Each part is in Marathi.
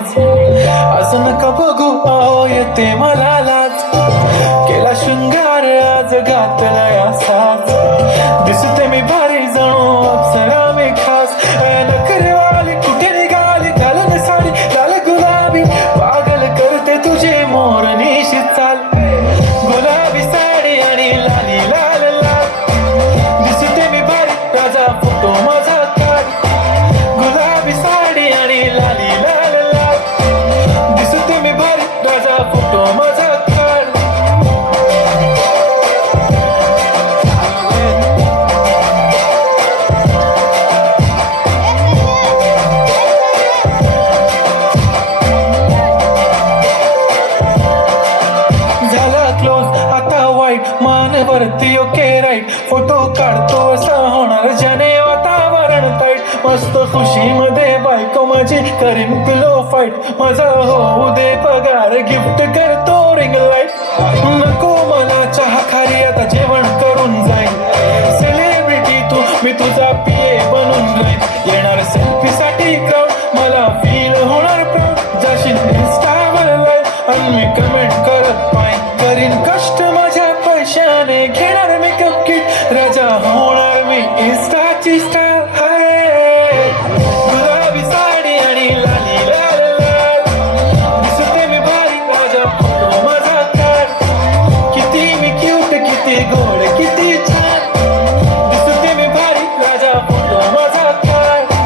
आज असं नका बघू येते मला लाज केला शृंगार आज घातला साज दिसते मी भारी जणू अप्सरा मी खास नखरेवाली कुठे निघाली घालून साडी लाल गुलाबी पागल करते तुझे मोरनीशी चाल गुलाबी साडी आणि लाली लाल लाल दिसते मी भारी राजा फोटो माझा काढ गुलाबी साडी आणि लाली लाल लाल दिसते मी भारी राजा फोटो माझा काढ झाला क्लोज आता वाईट मान वरती ओके राईट फोटो काढतो असा होणार ज्याने वातावरण ताईट मस्त खुशीमध्ये बायको माझी करीन पिलो फाईट माझा होऊ दे पगार गिफ्ट करतो रिंग लाईट नको मला चहा खारी आता जेवण करून जाईन सेलिब्रिटी तू मी तुझा पिये बनून राहीन येणार सेल्फी साठी क्राऊड मला फील होणार प्राऊड जाशील इंस्टावर लाईव्ह आणि मी कमेंट करत पाय करीन कष्ट माझ्या पैशाने घेणार मेकअप किट राजा होणार मी इंस्टाची स्टार हाय गुलाबी साडी आणि लाली लाल लाल दिसते मी भारी राजा फोटो माझा काढ किती मी क्यूट किती गोड किती छान दिसते मी भारी राजा फोटो माझा काढ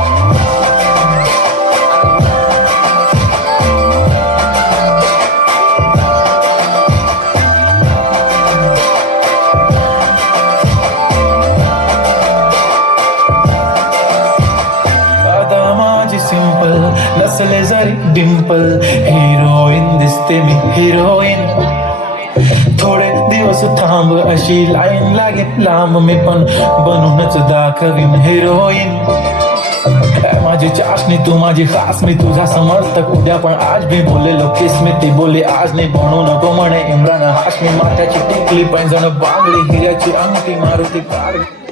सिंपल नसले जरी डिंपल हिरोईन दिसते मी हिरोईन थोडे दिवस थांब अशी लाईन लागेल लांब मी पण बनूनच दाखवीन हिरोईन माझी चाशनी तू माझी खास मी तुझा समर्थक उद्या पण आज मी बोललेलो किस मी ती बोलली आज नाही बनू नको म्हणे इम्रान हाशमी माथ्याची टिकली पैंजण बांगडी हिऱ्याची अंगठी मारुती कार